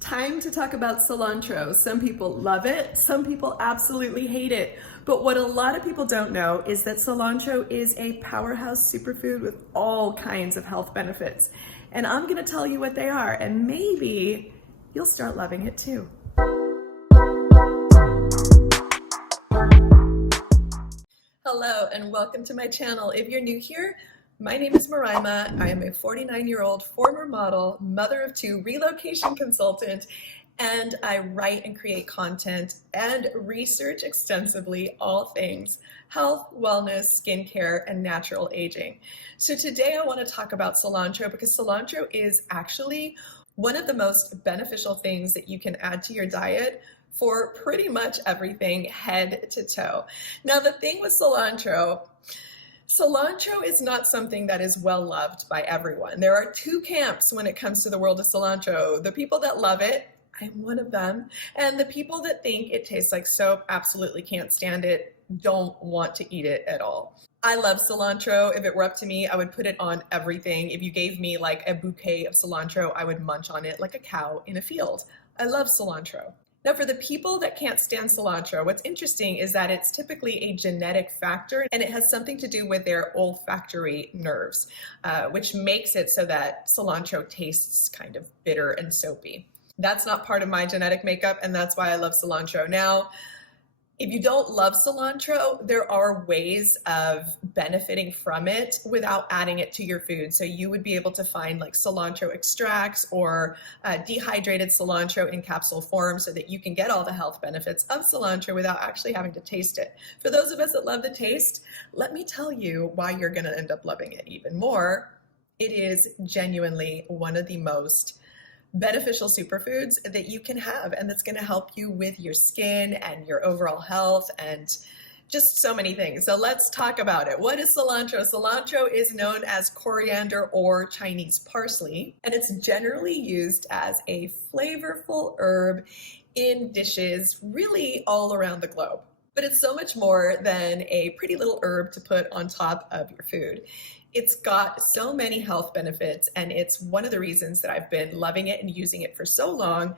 Time to talk about cilantro. Some people love it, some people absolutely hate it. But what a lot of people don't know is that cilantro is a powerhouse superfood with all kinds of health benefits. And I'm gonna tell you what they are, and maybe you'll start loving it too. Hello and welcome to my channel. If you're new here, my name is Marima. I am a 49-year-old former model, mother of two, relocation consultant, and I write and create content and research extensively all things health, wellness, skincare, and natural aging. So today I want to talk about cilantro because cilantro is actually one of the most beneficial things that you can add to your diet for pretty much everything head to toe. Now the thing with cilantro is not something that is well loved by everyone. There are two camps when it comes to the world of cilantro. The people that love it, I'm one of them, and the people that think it tastes like soap, absolutely can't stand it, don't want to eat it at all. I love cilantro. If it were up to me, I would put it on everything. If you gave me like a bouquet of cilantro, I would munch on it like a cow in a field. I love cilantro. Now, for the people that can't stand cilantro, what's interesting is that it's typically a genetic factor and it has something to do with their olfactory nerves, which makes it so that cilantro tastes kind of bitter and soapy. That's not part of my genetic makeup, and that's why I love cilantro. Now, if you don't love cilantro, there are ways of benefiting from it without adding it to your food. So you would be able to find like cilantro extracts or dehydrated cilantro in capsule form so that you can get all the health benefits of cilantro without actually having to taste it. For those of us that love the taste, let me tell you why you're gonna end up loving it even more. It is genuinely one of the most beneficial superfoods that you can have, and that's going to help you with your skin and your overall health and just so many things. So let's talk about it. What is cilantro? Cilantro is known as coriander or Chinese parsley, and it's generally used as a flavorful herb in dishes really all around the globe. But it's so much more than a pretty little herb to put on top of your food. It's got so many health benefits, and it's one of the reasons that I've been loving it and using it for so long.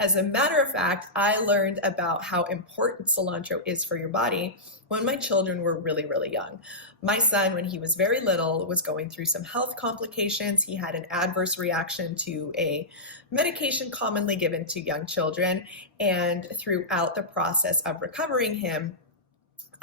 As a matter of fact, I learned about how important cilantro is for your body when my children were really, really young. My son, when he was very little, was going through some health complications. He had an adverse reaction to a medication commonly given to young children, and throughout the process of recovering him,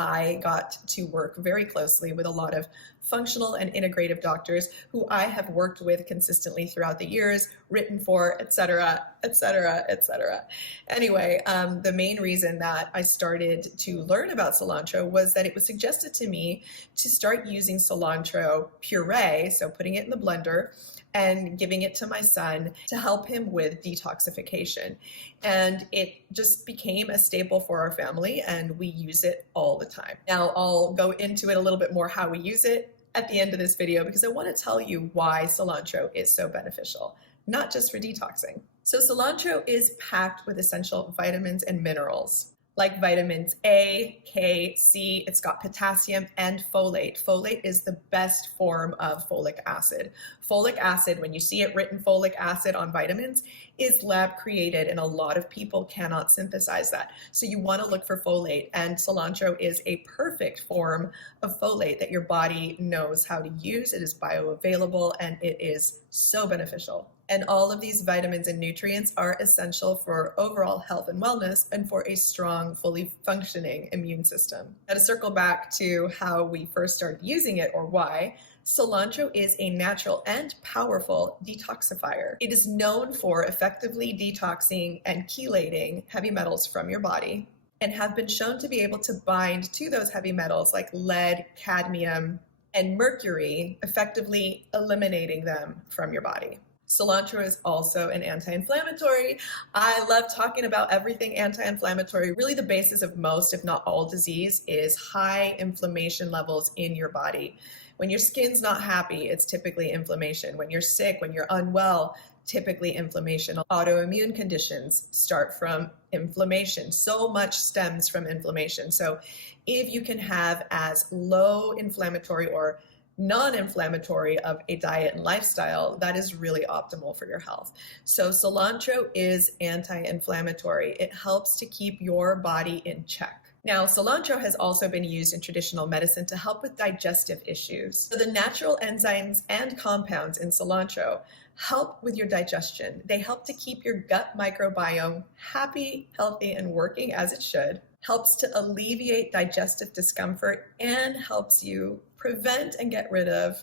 I got to work very closely with a lot of functional and integrative doctors who I have worked with consistently throughout the years, written for, etc., etc., etc. Anyway, the main reason that I started to learn about cilantro was that it was suggested to me to start using cilantro puree, so putting it in the blender, and giving it to my son to help him with detoxification. And it just became a staple for our family, and we use it all the time. Now, I'll go into it a little bit more how we use it at the end of this video because I want to tell you why cilantro is so beneficial, not just for detoxing. So cilantro is packed with essential vitamins and minerals, like vitamins A, K, C. It's got potassium and folate. Folate is the best form of folic acid. Folic acid, when you see it written folic acid on vitamins, is lab created, and a lot of people cannot synthesize that. So you want to look for folate, and cilantro is a perfect form of folate that your body knows how to use. It is bioavailable, and it is so beneficial. And all of these vitamins and nutrients are essential for overall health and wellness and for a strong, fully functioning immune system. Now, to circle back to how we first started using it or why, cilantro is a natural and powerful detoxifier. It is known for effectively detoxing and chelating heavy metals from your body and have been shown to be able to bind to those heavy metals like lead, cadmium, and mercury, effectively eliminating them from your body. Cilantro is also an anti-inflammatory. I love talking about everything anti-inflammatory. Really the basis of most, if not all, disease is high inflammation levels in your body. When your skin's not happy, it's typically inflammation. When you're sick, when you're unwell, typically inflammation. Autoimmune conditions start from inflammation. So much stems from inflammation. So if you can have as low inflammatory or non-inflammatory of a diet and lifestyle, that is really optimal for your health. So cilantro is anti-inflammatory. It helps to keep your body in check. Now, cilantro has also been used in traditional medicine to help with digestive issues. So the natural enzymes and compounds in cilantro help with your digestion. They help to keep your gut microbiome happy, healthy, and working as it should, helps to alleviate digestive discomfort, and helps you prevent and get rid of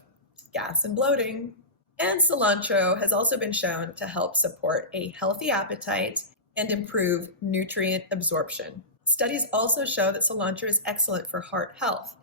gas and bloating. And cilantro has also been shown to help support a healthy appetite and improve nutrient absorption. Studies also show that cilantro is excellent for heart health.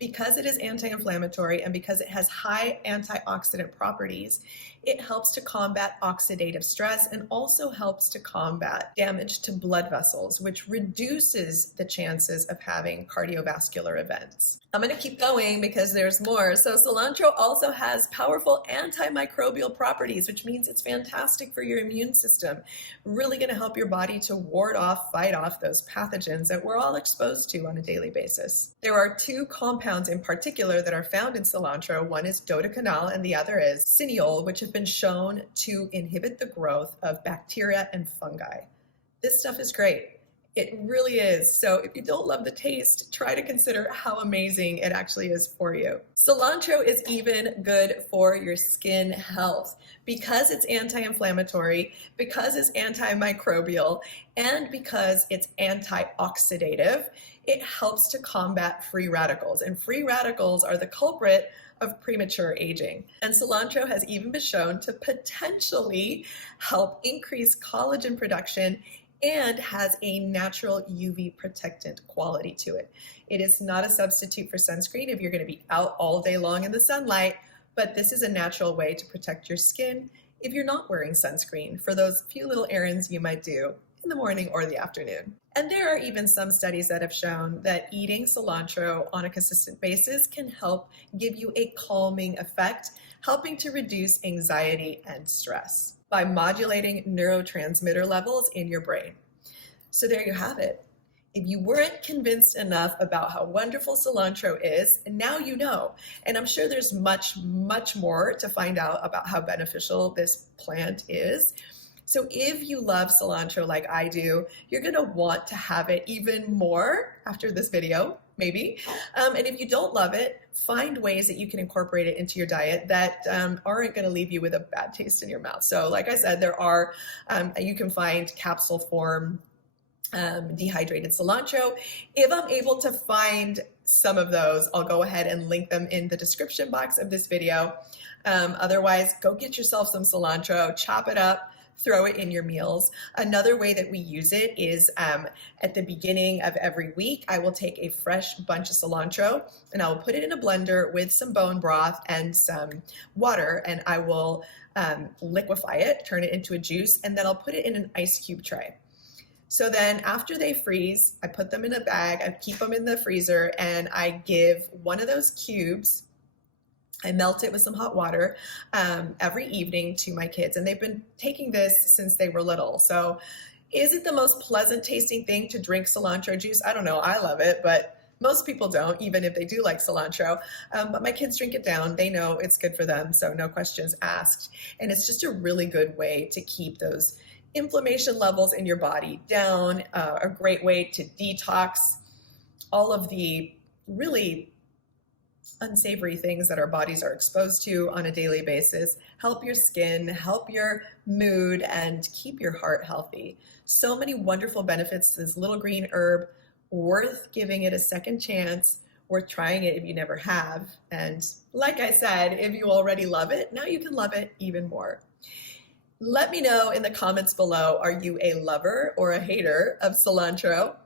Because it is anti-inflammatory and because it has high antioxidant properties, it helps to combat oxidative stress and also helps to combat damage to blood vessels, which reduces the chances of having cardiovascular events. I'm going to keep going because there's more. So cilantro also has powerful antimicrobial properties, which means it's fantastic for your immune system. Really going to help your body to ward off, fight off those pathogens that we're all exposed to on a daily basis. There are two compounds in particular that are found in cilantro. One is dodecanol and the other is cineol, which have been shown to inhibit the growth of bacteria and fungi. This stuff is great. It really is. So if you don't love the taste, try to consider how amazing it actually is for you. Cilantro is even good for your skin health because it's anti-inflammatory, because it's antimicrobial, and because it's antioxidative. It helps to combat free radicals, and free radicals are the culprit of premature aging. And cilantro has even been shown to potentially help increase collagen production and has a natural UV protectant quality to it. It is not a substitute for sunscreen if you're going to be out all day long in the sunlight, but this is a natural way to protect your skin if you're not wearing sunscreen for those few little errands you might do in the morning or the afternoon. And there are even some studies that have shown that eating cilantro on a consistent basis can help give you a calming effect, helping to reduce anxiety and stress by modulating neurotransmitter levels in your brain. So there you have it. If you weren't convinced enough about how wonderful cilantro is, now you know. And I'm sure there's much, much more to find out about how beneficial this plant is. So if you love cilantro like I do, you're gonna want to have it even more after this video, maybe. And if you don't love it, find ways that you can incorporate it into your diet that aren't gonna leave you with a bad taste in your mouth. So like I said, there are, you can find capsule form dehydrated cilantro. If I'm able to find some of those, I'll go ahead and link them in the description box of this video. Otherwise, go get yourself some cilantro, chop it up, throw it in your meals. Another way that we use it is at the beginning of every week, I will take a fresh bunch of cilantro and I will put it in a blender with some bone broth and some water, and I will liquefy it, turn it into a juice, and then I'll put it in an ice cube tray. So then after they freeze, I put them in a bag, I keep them in the freezer, and I give one of those cubes, I melt it with some hot water every evening to my kids. And they've been taking this since they were little. So is it the most pleasant tasting thing to drink cilantro juice? I don't know. I love it, but most people don't, even if they do like cilantro. But my kids drink it down. They know it's good for them, so no questions asked. And it's just a really good way to keep those inflammation levels in your body down, a great way to detox all of the really unsavory things that our bodies are exposed to on a daily basis, help your skin, help your mood, and keep your heart healthy. So many wonderful benefits to this little green herb, worth giving it a second chance, worth trying it if you never have. And like I said, if you already love it, now you can love it even more. Let me know in the comments below, are you a lover or a hater of cilantro?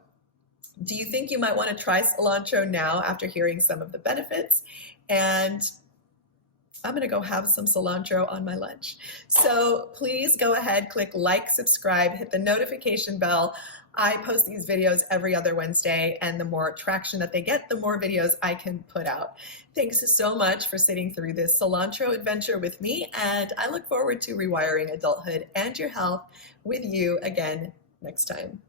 Do you think you might want to try cilantro now after hearing some of the benefits? And I'm going to go have some cilantro on my lunch. So please go ahead, click like, subscribe, hit the notification bell. I post these videos every other Wednesday, and the more traction that they get, the more videos I can put out. Thanks so much for sitting through this cilantro adventure with me, and I look forward to rewiring adulthood and your health with you again next time.